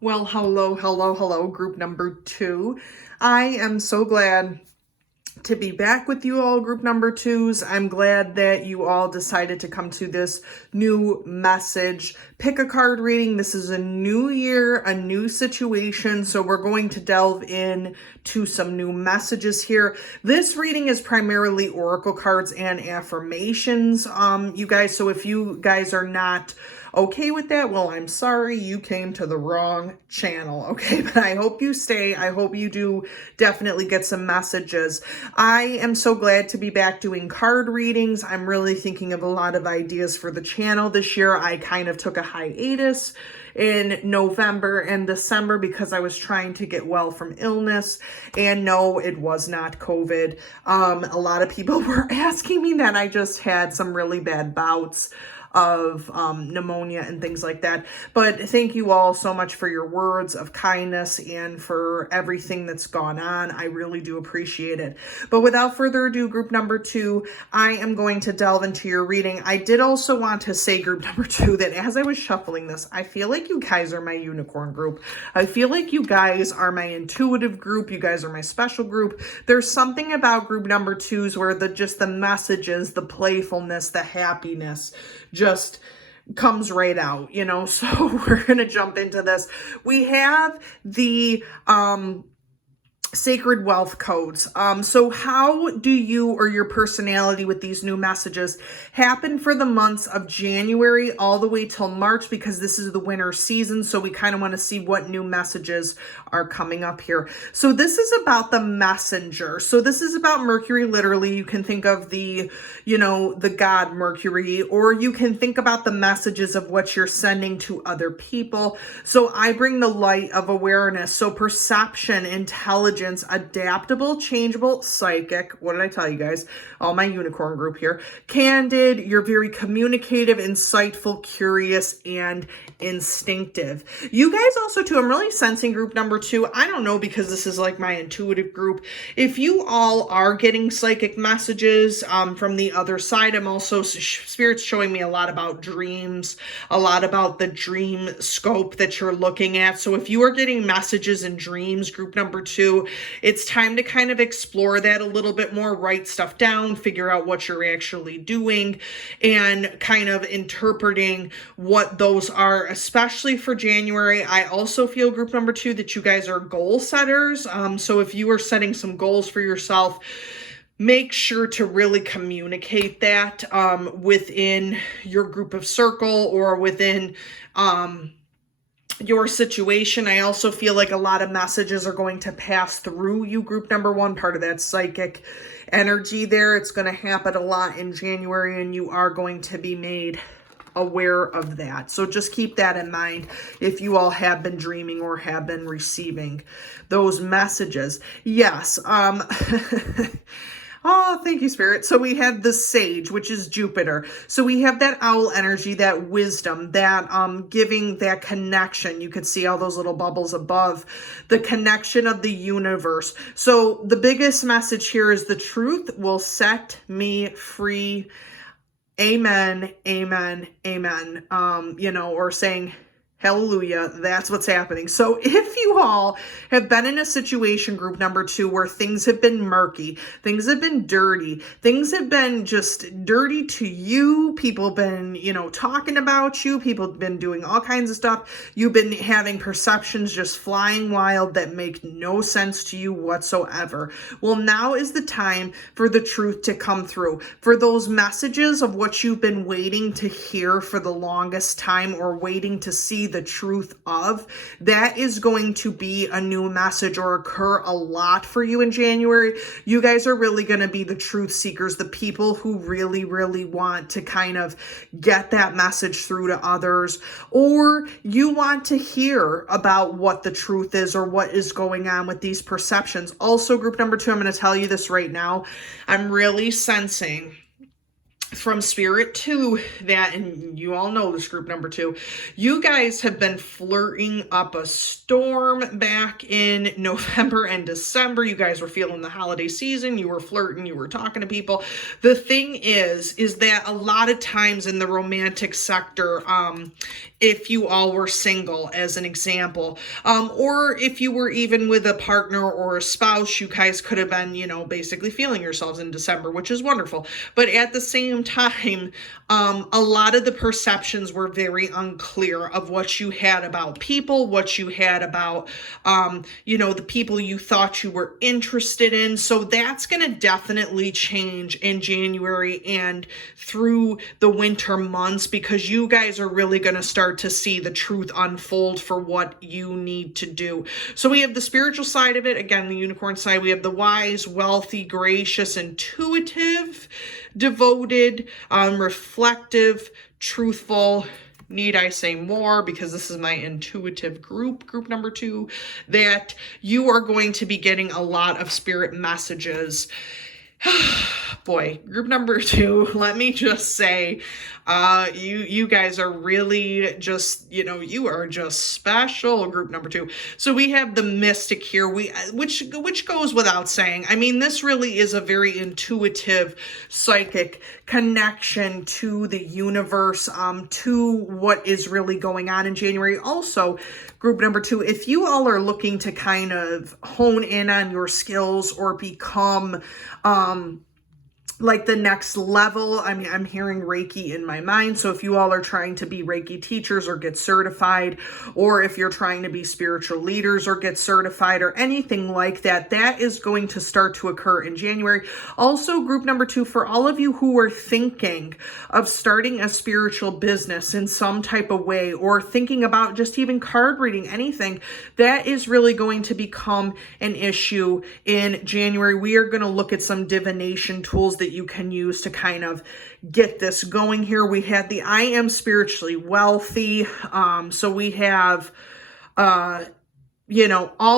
Well, hello, group number 2. I am so glad to be back with you all, group number 2s. I'm glad that you all decided to come to this new message. Pick a card reading. This is a new year, a new situation, so we're going to delve in to some new messages here. This reading is primarily oracle cards and affirmations, you guys. So if you guys are not okay with that, well, I'm sorry, you came to the wrong channel, okay? But I hope you stay. I hope you do definitely get some messages. I am so glad to be back doing card readings. I'm really thinking of a lot of ideas for the channel this year. I kind of took a hiatus in November and December because I was trying to get well from illness. And no, it was not COVID. A lot of people were asking me that. I just had some really bad bouts of pneumonia and things like that. But thank you all so much for your words of kindness and for everything that's gone on. I really do appreciate it. But without further ado, group number 2, I am going to delve into your reading. I did also want to say, group number 2, that as I was shuffling this, I feel like you guys are my unicorn group. I feel like you guys are my intuitive group. You guys are my special group. There's something about group number 2s where the messages, the playfulness, the happiness just comes right out, so we're going to jump into this. We have the sacred wealth codes. So how do you or your personality with these new messages happen for the months of January all the way till March, because this is the winter season. So we kind of want to see what new messages are coming up here. So this is about the messenger. So this is about Mercury. Literally, you can think of the god Mercury, or you can think about the messages of what you're sending to other people. So I bring the light of awareness. So perception, intelligence, adaptable, changeable, psychic. What did I tell you guys? All my unicorn group here. Candid, you're very communicative, insightful, curious, and instinctive. You guys also too, I'm really sensing group number 2. I don't know, because this is like my intuitive group. If you all are getting psychic messages from the other side, I'm also, Spirit's showing me a lot about dreams, a lot about the dream scope that you're looking at. So if you are getting messages in dreams, group number 2, it's time to kind of explore that a little bit more, write stuff down, figure out what you're actually doing, and kind of interpreting what those are, especially for January. I also feel, group number 2, that you guys are goal setters. So if you are setting some goals for yourself, make sure to really communicate that within your group of circle or within your situation. I also feel like a lot of messages are going to pass through you, group number 1, part of that psychic energy there. It's going to happen a lot in January, and you are going to be made aware of that. So just keep that in mind if you all have been dreaming or have been receiving those messages. Yes. Oh, thank you, Spirit. So we have the sage, which is Jupiter. So we have that owl energy, that wisdom, that giving that connection. You could see all those little bubbles above, the connection of the universe. So the biggest message here is the truth will set me free. Amen, amen, amen. Or saying, hallelujah, that's what's happening. So if you all have been in a situation, group number 2, where things have been murky, things have been dirty, things have been just dirty to you, people have been, talking about you, people have been doing all kinds of stuff, you've been having perceptions just flying wild that make no sense to you whatsoever. Well, now is the time for the truth to come through, for those messages of what you've been waiting to hear for the longest time, or waiting to see the truth of. That is going to be a new message or occur a lot for you in January. You guys are really going to be the truth seekers, the people who really, really want to kind of get that message through to others, or you want to hear about what the truth is or what is going on with these perceptions. Also, group number 2, I'm going to tell you this right now. I'm really sensing from Spirit too, that, and you all know this group number 2, you guys have been flirting up a storm back in November and December. You guys were feeling the holiday season, you were flirting, you were talking to people. The thing is that a lot of times in the romantic sector, if you all were single, as an example, or if you were even with a partner or a spouse, you guys could have been, basically feeling yourselves in December, which is wonderful. But at the same time, a lot of the perceptions were very unclear of what you had about people, what you had about, the people you thought you were interested in. So that's going to definitely change in January and through the winter months, because you guys are really going to start to see the truth unfold for what you need to do. So we have the spiritual side of it. Again, the unicorn side, we have the wise, wealthy, gracious, intuitive, devoted, reflective, truthful. Need I say more? Because this is my intuitive group number 2, that you are going to be getting a lot of spirit messages. Boy, group number 2, let me just say, you guys are really just, you are just special, group number 2. So we have the mystic here, which goes without saying. I mean, this really is a very intuitive, psychic connection to the universe, to what is really going on in January. Also, group number 2, if you all are looking to kind of hone in on your skills or become, like the next level, I mean, I'm hearing Reiki in my mind. So if you all are trying to be Reiki teachers or get certified, or if you're trying to be spiritual leaders or get certified or anything like that, that is going to start to occur in January. Also, group number 2, for all of you who are thinking of starting a spiritual business in some type of way, or thinking about just even card reading, anything, that is really going to become an issue in January. We are going to look at some divination tools that you can use to kind of get this going here. We had the I am spiritually wealthy. So we have, all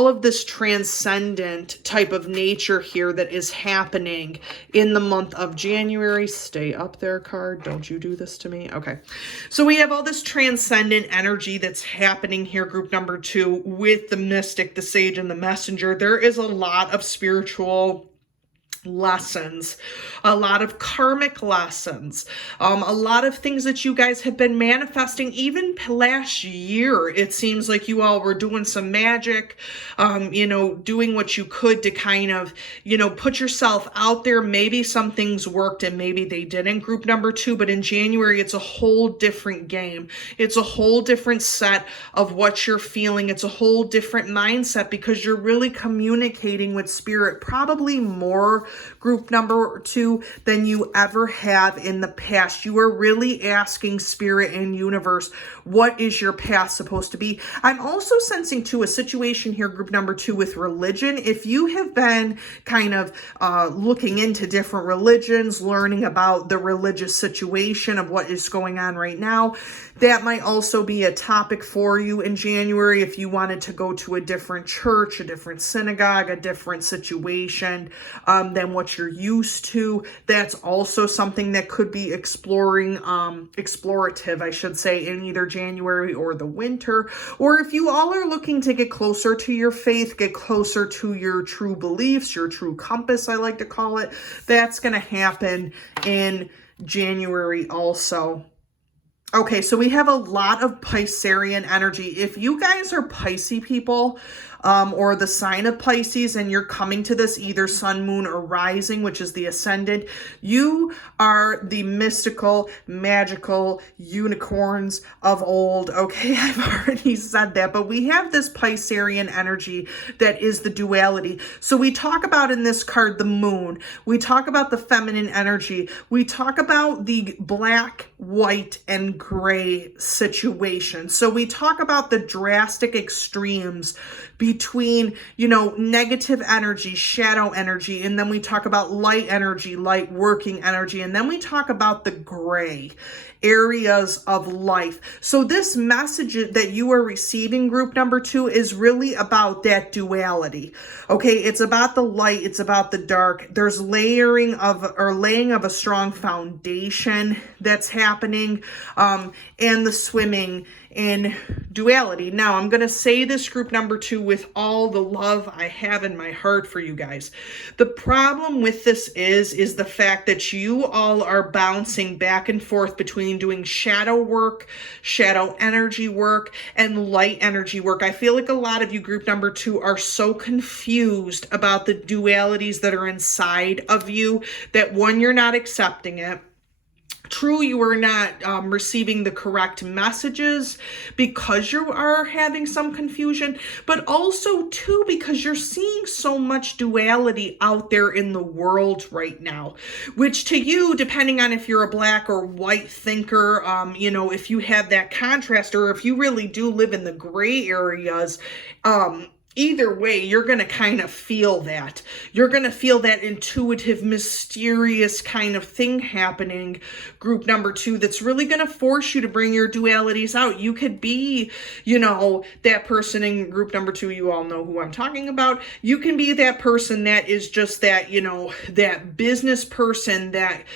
of this transcendent type of nature here that is happening in the month of January. Stay up there, card. Don't you do this to me. Okay. So we have all this transcendent energy that's happening here, group number 2, with the mystic, the sage, and the messenger. There is a lot of spiritual lessons, a lot of karmic lessons, a lot of things that you guys have been manifesting. Even last year, it seems like you all were doing some magic, doing what you could to kind of, put yourself out there. Maybe some things worked and maybe they didn't, group number 2, but in January, it's a whole different game. It's a whole different set of what you're feeling. It's a whole different mindset, because you're really communicating with spirit, probably more, group number 2, than you ever have in the past. You are really asking spirit and universe, what is your path supposed to be? I'm also sensing too a situation here, group number 2, with religion. If you have been kind of looking into different religions, learning about the religious situation of what is going on right now, that might also be a topic for you in January. If you wanted to go to a different church, a different synagogue, a different situation than what you're used to, that's also something that could be explorative, I should say, in either January or the winter. Or if you all are looking to get closer to your faith, get closer to your true beliefs, your true compass, I like to call it, that's going to happen in January also. Okay, so we have a lot of Piscean energy. If you guys are Pisces people, or the sign of Pisces, and you're coming to this either sun, moon, or rising, which is the ascendant, you are the mystical, magical unicorns of old. Okay, I've already said that, but we have this Piscean energy that is the duality. So we talk about in this card the moon. We talk about the feminine energy. We talk about the black, white, and gray situation. So we talk about the drastic extremes between between, you know, negative energy, shadow energy, and then we talk about light energy, light working energy, and then we talk about the gray areas of life. So this message that you are receiving, group number 2, is really about that duality. Okay, it's about the light, it's about the dark. There's laying of a strong foundation that's happening, and the swimming in duality. Now, I'm going to say this, group number 2, with all the love I have in my heart for you guys. The problem with this is the fact that you all are bouncing back and forth between doing shadow work, shadow energy work, and light energy work. I feel like a lot of you, group number 2, are so confused about the dualities that are inside of you that, one, you're not accepting it. True, you are not receiving the correct messages because you are having some confusion, but also too because you're seeing so much duality out there in the world right now, which to you, depending on if you're a black or white thinker, you know, if you have that contrast, or if you really do live in the gray areas, either way, you're going to kind of feel that. You're going to feel that intuitive, mysterious kind of thing happening, group number 2, that's really going to force you to bring your dualities out. You could be, you know, that person in group number 2, you all know who I'm talking about. You can be that person that is just that, you know, that business person, that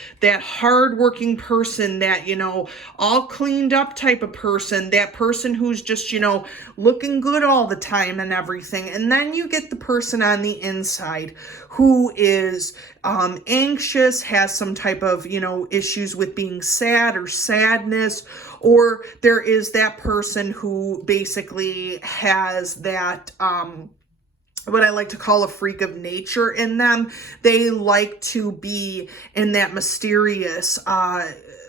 hardworking person, that, you know, all cleaned up type of person, that person who's just, you know, looking good all the time and everything. And then you get the person on the inside who is anxious, has some type of, you know, issues with being sad or sadness, or there is that person who basically has that, what I like to call a freak of nature in them. They like to be in that mysterious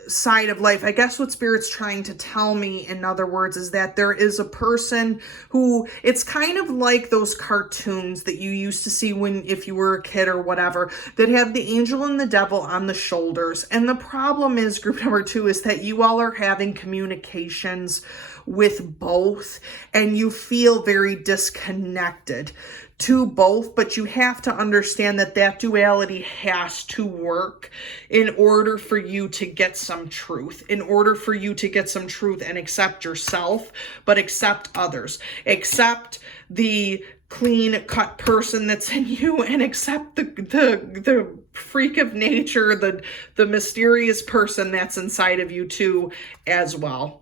side of life. I guess what Spirit's trying to tell me, in other words, is that there is a person who, it's kind of like those cartoons that you used to see if you were a kid or whatever, that have the angel and the devil on the shoulders. And the problem is, group number 2, is that you all are having communications with both, and you feel very disconnected to both, but you have to understand that that duality has to work in order for you to get some truth, in order for you to get some truth and accept yourself, but accept others, accept the clean cut person that's in you, and accept the freak of nature, the mysterious person that's inside of you too, as well.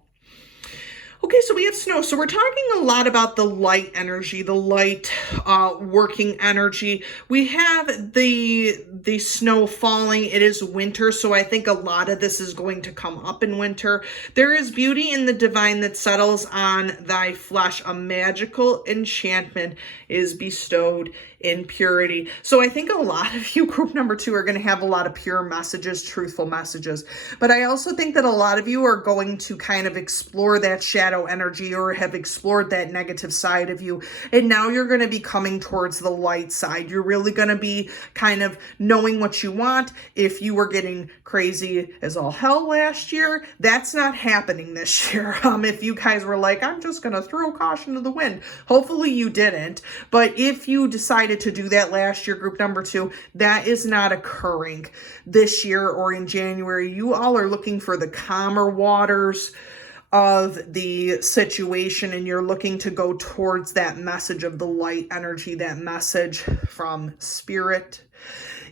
Okay, so we have snow. So we're talking a lot about the light energy, the light working energy. We have the snow falling. It is winter, so I think a lot of this is going to come up in winter. There is beauty in the divine that settles on thy flesh. A magical enchantment is bestowed in purity. So I think a lot of you, group number 2, are going to have a lot of pure messages, truthful messages. But I also think that a lot of you are going to kind of explore that shadow energy, or have explored that negative side of you. And now you're going to be coming towards the light side. You're really going to be kind of knowing what you want. If you were getting crazy as all hell last year, that's not happening this year. If you guys were like, I'm just going to throw caution to the wind, hopefully you didn't. But if you decided to do that last year, group number 2, that is not occurring this year or in January. You all are looking for the calmer waters of the situation, and you're looking to go towards that message of the light energy, that message from Spirit.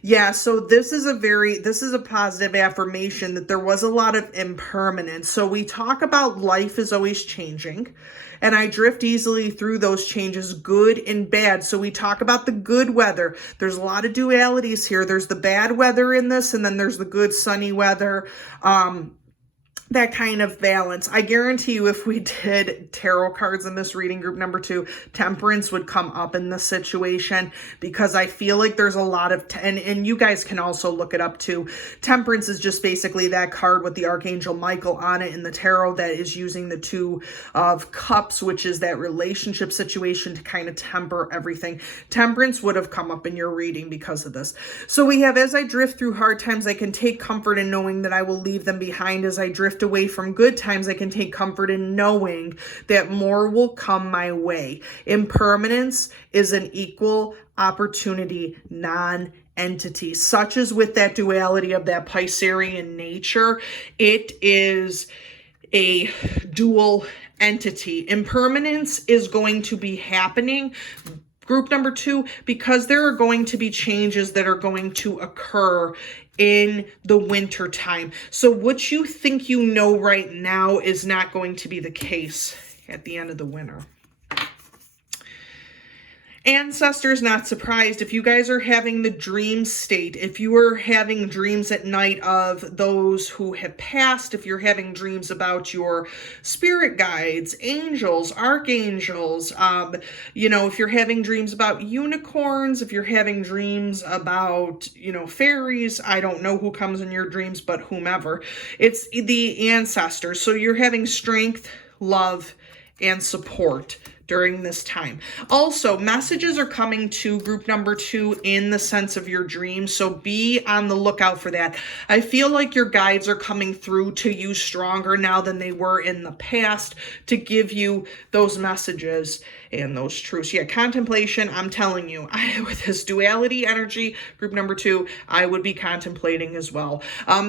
Yeah, so this is a positive affirmation that there was a lot of impermanence. So we talk about life is always changing, and I drift easily through those changes, good and bad. So we talk about the good weather. There's a lot of dualities here. There's the bad weather in this, and then there's the good sunny weather. That kind of balance. I guarantee you, if we did tarot cards in this reading, group number 2, temperance would come up in this situation, because I feel like there's a lot of, and you guys can also look it up too. Temperance is just basically that card with the Archangel Michael on it in the tarot that is using the 2 of Cups, which is that relationship situation to kind of temper everything. Temperance would have come up in your reading because of this. So we have, as I drift through hard times, I can take comfort in knowing that I will leave them behind. As I drift drift away from good times, I can take comfort in knowing that more will come my way. Impermanence is an equal opportunity non-entity, such as with that duality of that Piscean nature. It is a dual entity. Impermanence is going to be happening, group number 2, because there are going to be changes that are going to occur in the winter time. So what you think you know right now is not going to be the case at the end of the winter. Ancestors, not surprised if you guys are having the dream state, if you are having dreams at night of those who have passed, if you're having dreams about your spirit guides, angels, archangels, if you're having dreams about unicorns, if you're having dreams about, fairies, I don't know who comes in your dreams, but whomever, it's the ancestors. So you're having strength, love, and support during this time. Also, messages are coming to group number 2 in the sense of your dreams, so be on the lookout for that. I feel like your guides are coming through to you stronger now than they were in the past to give you those messages and those truths. Yeah, contemplation, I'm telling you, with this duality energy, group number 2, I would be contemplating as well.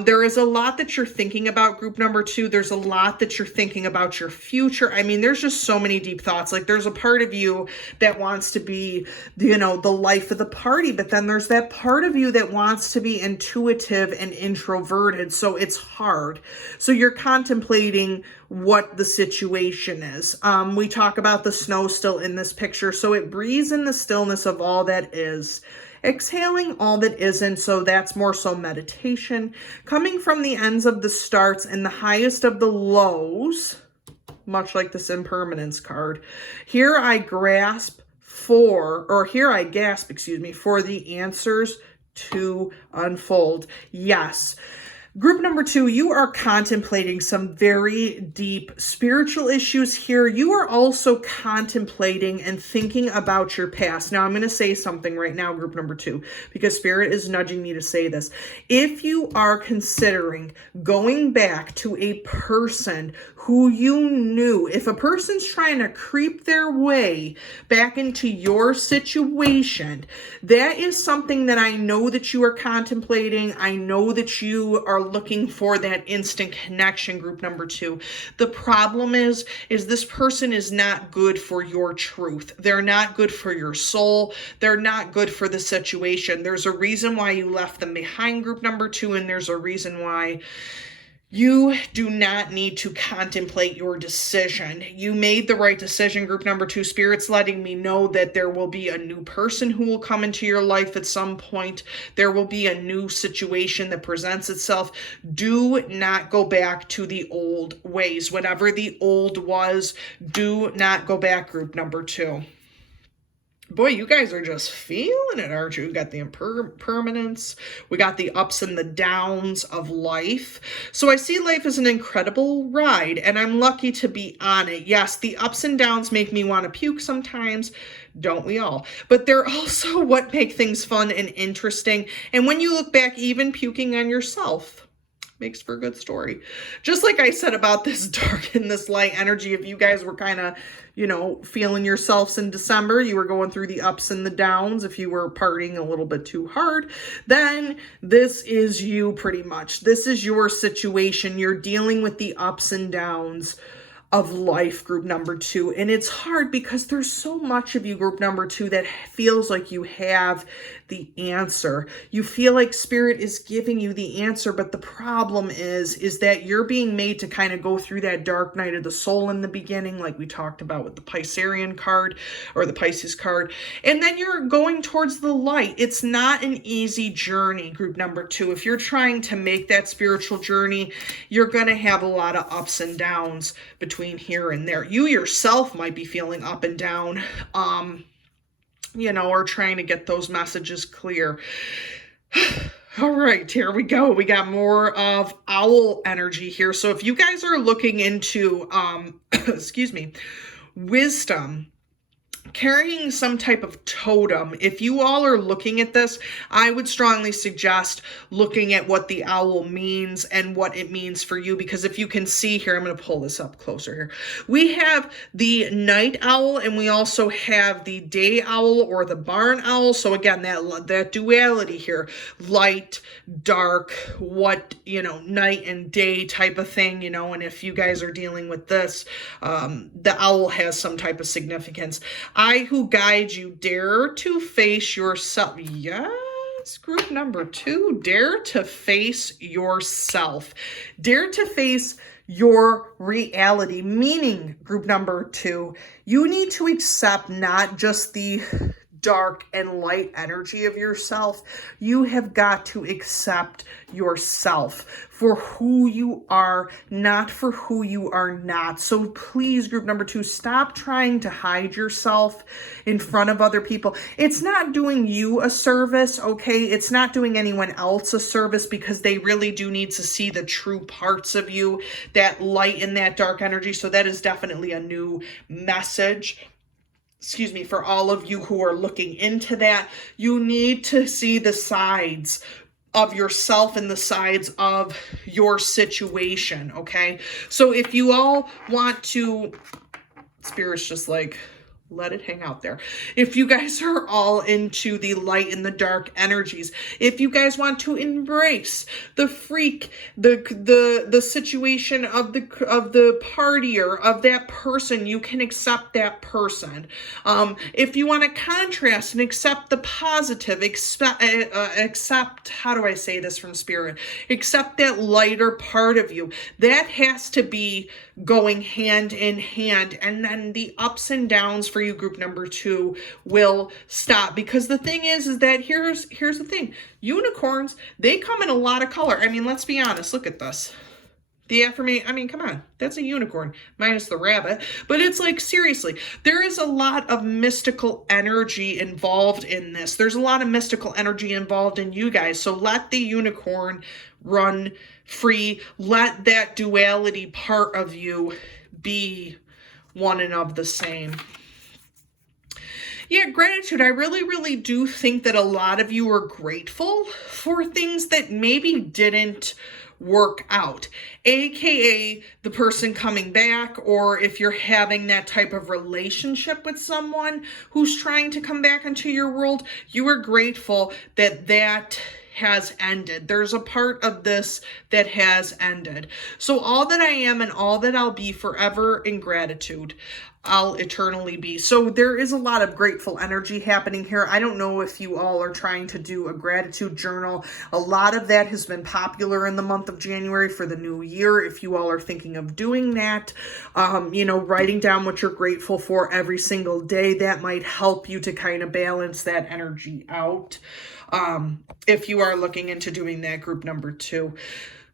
There is a lot that you're thinking about, group number 2. There's a lot that you're thinking about your future. I mean, there's just so many deep thoughts. Like, there's a part of you that wants to be, the life of the party, but then there's that part of you that wants to be intuitive and introverted, so it's hard. So you're contemplating what the situation is. We talk about the snow still in this picture, so it breathes in the stillness of all that is, exhaling all that isn't, so that's more so meditation. Coming from the ends of the starts and the highest of the lows, much like this impermanence card. Here I gasp for the answers to unfold. Yes. Group number 2, you are contemplating some very deep spiritual issues here. You are also contemplating and thinking about your past. Now, I'm going to say something right now, group number 2, because Spirit is nudging me to say this. If you are considering going back to a person who you knew, if a person's trying to creep their way back into your situation, that is something that I know that you are contemplating. I know that you are looking for that instant connection, group number 2. The problem is this person is not good for your truth. They're not good for your soul. They're not good for the situation. There's a reason why you left them behind, group number 2, and there's a reason why you do not need to contemplate your decision. You made the right decision, group number 2. Spirit's letting me know that there will be a new person who will come into your life at some point. There will be a new situation that presents itself. Do not go back to the old ways. Whatever the old was, do not go back, group number 2. Boy, you guys are just feeling it, aren't you? We got the impermanence. We got the ups and the downs of life. So I see life as an incredible ride, and I'm lucky to be on it. Yes, the ups and downs make me want to puke sometimes. Don't we all? But they're also what make things fun and interesting. And when you look back, even puking on yourself makes for a good story. Just like I said about this dark and this light energy, if you guys were kind of, feeling yourselves in December, you were going through the ups and the downs, if you were partying a little bit too hard, then this is you pretty much. This is your situation. You're dealing with the ups and downs of life, group number 2. And it's hard because there's so much of you, group number 2, that feels like you have the answer. You feel like Spirit is giving you the answer, but the problem is that you're being made to kind of go through that dark night of the soul in the beginning, like we talked about with the Piscean card or the Pisces card, and then you're going towards the light. It's not an easy journey, group number 2. If you're trying to make that spiritual journey, you're going to have a lot of ups and downs between here and there. You yourself might be feeling up and down, or trying to get those messages clear. All right, here we go. We got more of owl energy here. So if you guys are looking into, wisdom, carrying some type of totem. If you all are looking at this, I would strongly suggest looking at what the owl means and what it means for you, because if you can see here, I'm going to pull this up closer here. We have the night owl and we also have the day owl or the barn owl. So again, that duality here, light, dark, what, night and day type of thing, and if you guys are dealing with this, the owl has some type of significance. I who guide you, dare to face yourself. Yes, group number 2, dare to face yourself. Dare to face your reality, meaning group number 2, you need to accept not just the dark and light energy of yourself. You have got to accept yourself for who you are, not for who you are not. So please, group number 2, stop trying to hide yourself in front of other people. It's not doing you a service, okay? It's not doing anyone else a service, because they really do need to see the true parts of you, that light and that dark energy. So that is definitely a new message. Excuse me, for all of you who are looking into that. You need to see the sides of yourself and the sides of your situation, okay? So if you all want to, Spirit's just like, let it hang out there. If you guys are all into the light and the dark energies, if you guys want to embrace the freak, the situation of the partier, of that person, you can accept that person. If you want to contrast and accept the positive, accept, how do I say this from Spirit? Accept that lighter part of you. That has to be going hand in hand, and then the ups and downs for you, group number 2, will stop. Because the thing is that here's the thing. Unicorns, they come in a lot of color. I mean, let's be honest. Look at this. The affirmation, I mean, come on, that's a unicorn, minus the rabbit. But it's like, seriously, there is a lot of mystical energy involved in this. There's a lot of mystical energy involved in you guys. So let the unicorn run free. Let that duality part of you be one and of the same. Yeah, gratitude. I really, really do think that a lot of you are grateful for things that maybe didn't work out, aka the person coming back, or if you're having that type of relationship with someone who's trying to come back into your world, you are grateful that that has ended. There's a part of this that has ended. So all that I am and all that I'll be forever in gratitude, I'll eternally be. So there is a lot of grateful energy happening here. I don't know if you all are trying to do a gratitude journal. A lot of that has been popular in the month of January for the new year. If you all are thinking of doing that, writing down what you're grateful for every single day, that might help you to kind of balance that energy out. If you are looking into doing that, group number 2.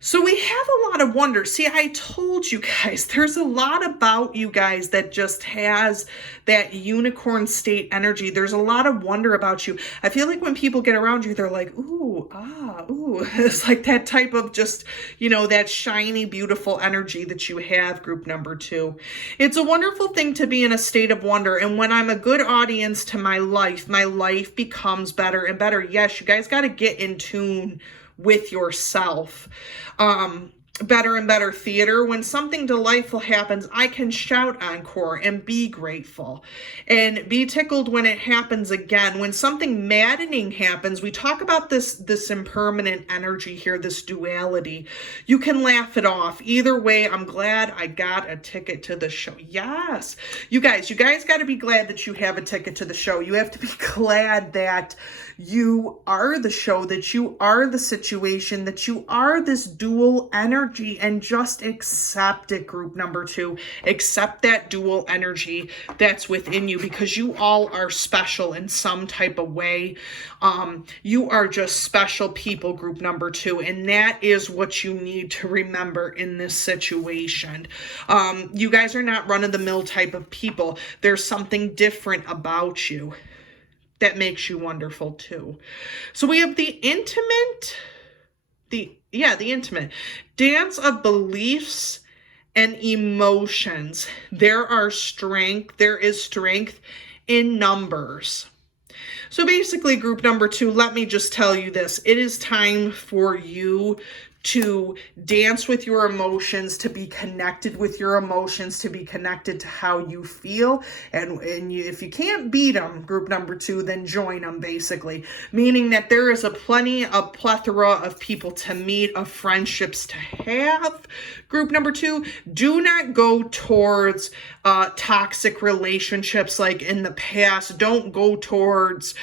So we have a lot of wonder. See, I told you guys, there's a lot about you guys that just has that unicorn state energy. There's a lot of wonder about you. I feel like when people get around you, they're like, ooh, ah, ooh. It's like that type of just, that shiny, beautiful energy that you have, group number 2. It's a wonderful thing to be in a state of wonder. And when I'm a good audience to my life becomes better and better. Yes, you guys got to get in tune with yourself. Better and better theater. When something delightful happens, I can shout encore and be grateful and be tickled when it happens again. When something maddening happens, we talk about this impermanent energy here, this duality. You can laugh it off. Either way, I'm glad I got a ticket to the show. Yes. You guys got to be glad that you have a ticket to the show. You have to be glad that you are the show, that you are the situation, that you are this dual energy, and just accept it, group number 2. Accept that dual energy that's within you, because you all are special in some type of way. You are just special people, group number 2, and that is what you need to remember in this situation. You guys are not run-of-the-mill type of people. There's something different about you that makes you wonderful too. So we have the intimate dance of beliefs and emotions. There is strength in numbers. So basically, group number 2, let me just tell you this. It is time for you to dance with your emotions, to be connected with your emotions, to be connected to how you feel. And if you can't beat them, group number 2, then join them, basically. Meaning that there is a plethora of people to meet, of friendships to have. Group number 2, do not go towards toxic relationships like in the past. Don't go towards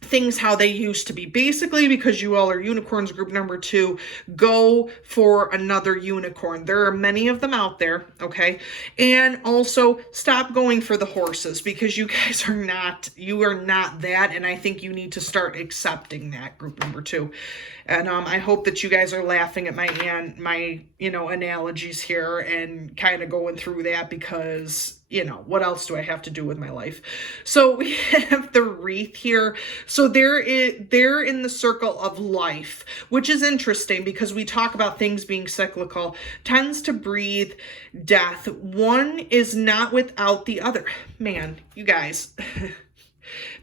things how they used to be. Basically, because you all are unicorns, group number 2, go for another unicorn. There are many of them out there, okay? And also stop going for the horses, because you guys are not that, and I think you need to start accepting that, group number 2. And I hope that you guys are laughing at my analogies here and kind of going through that, because what else do I have to do with my life? So we have the wreath here. So they're in the circle of life, which is interesting because we talk about things being cyclical, tends to breathe death. One is not without the other. Man, you guys,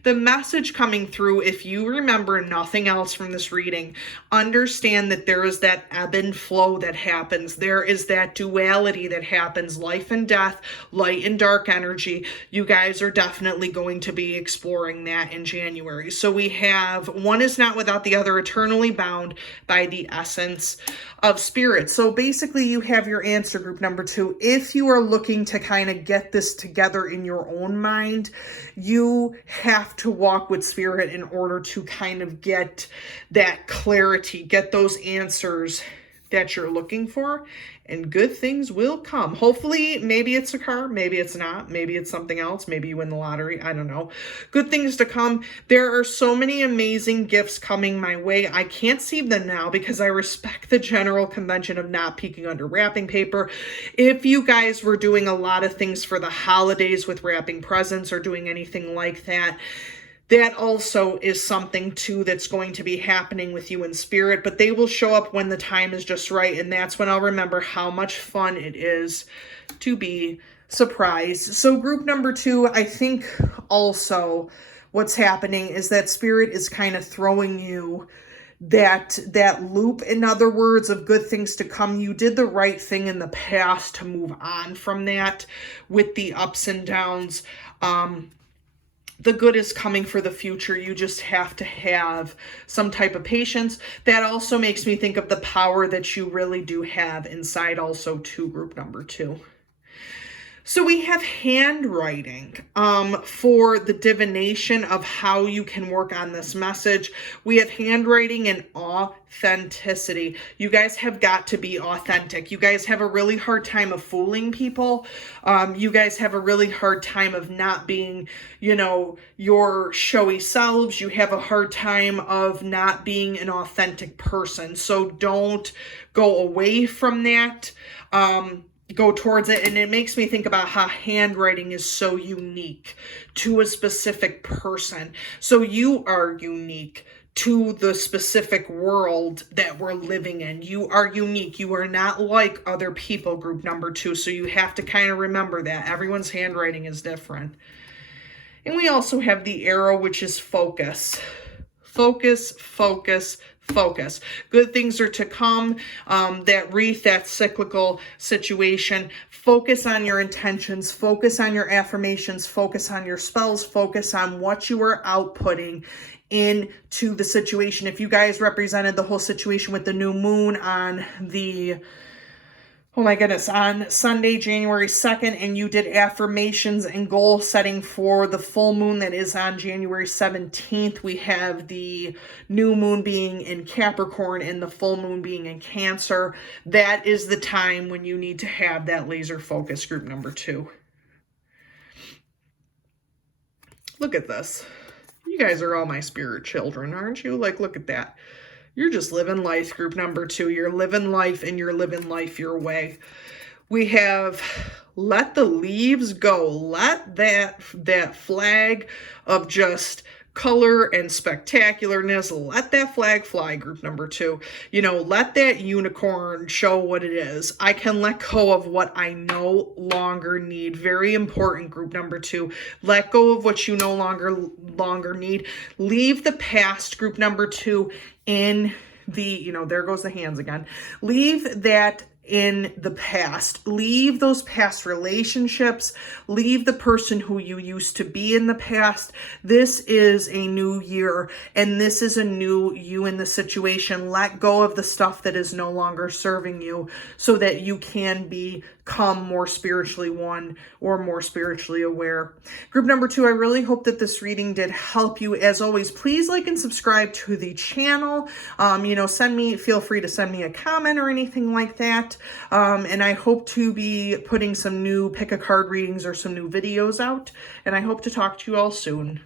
the message coming through, if you remember nothing else from this reading, understand that there is that ebb and flow that happens. There is that duality that happens, life and death, light and dark energy. You guys are definitely going to be exploring that in January. So we have one is not without the other, eternally bound by the essence of spirit. So basically you have your answer, group number 2. If you are looking to kind of get this together in your own mind, you have to walk with spirit in order to kind of get that clarity, get those answers that you're looking for, and good things will come. Hopefully, maybe it's a car, maybe it's not, maybe it's something else, maybe you win the lottery, I don't know. Good things to come. There are so many amazing gifts coming my way. I can't see them now because I respect the general convention of not peeking under wrapping paper. If you guys were doing a lot of things for the holidays with wrapping presents or doing anything like that, that also is something too that's going to be happening with you in spirit, but they will show up when the time is just right, and that's when I'll remember how much fun it is to be surprised. So group number 2, I think also what's happening is that spirit is kind of throwing you that loop, in other words, of good things to come. You did the right thing in the past to move on from that with the ups and downs. The good is coming for the future. You just have to have some type of patience. That also makes me think of the power that you really do have inside also to group number 2. So we have handwriting for the divination of how you can work on this message. We have handwriting and authenticity. You guys have got to be authentic. You guys have a really hard time of fooling people. You guys have a really hard time of not being, your showy selves. You have a hard time of not being an authentic person. So don't go away from that. Go towards it. And it makes me think about how handwriting is so unique to a specific person. So you are unique to the specific world that we're living in. You are unique. You are not like other people, group number 2. So you have to kind of remember that. Everyone's handwriting is different. And we also have the arrow, which is focus. Focus, focus, focus. Good things are to come. That wreath, that cyclical situation. Focus on your intentions. Focus on your affirmations. Focus on your spells. Focus on what you are outputting into the situation. If you guys represented the whole situation with the new moon on on Sunday, January 2nd, and you did affirmations and goal setting for the full moon that is on January 17th, we have the new moon being in Capricorn and the full moon being in Cancer. That is the time when you need to have that laser focus, group number 2. Look at this. You guys are all my spirit children, aren't you? Look at that. You're just living life, group number 2. You're living life, and you're living life your way. We have let the leaves go. Let that flag of just color and spectacularness. Let that flag fly, group number 2. You know, let that unicorn show what it is. I can let go of what I no longer need. Very important, group number 2. Let go of what you no longer need. Leave the past, group number 2, in the, you know, there goes the hands again. Leave that in the past. Leave those past relationships. Leave the person who you used to be in the past. This is a new year, and this is a new you in the situation. Let go of the stuff that is no longer serving you so that you can become more spiritually one or more spiritually aware. Group number 2, I really hope that this reading did help you. As always, please like and subscribe to the channel. You know, feel free to send me a comment or anything like that. And I hope to be putting some new pick a card readings or some new videos out. And I hope to talk to you all soon.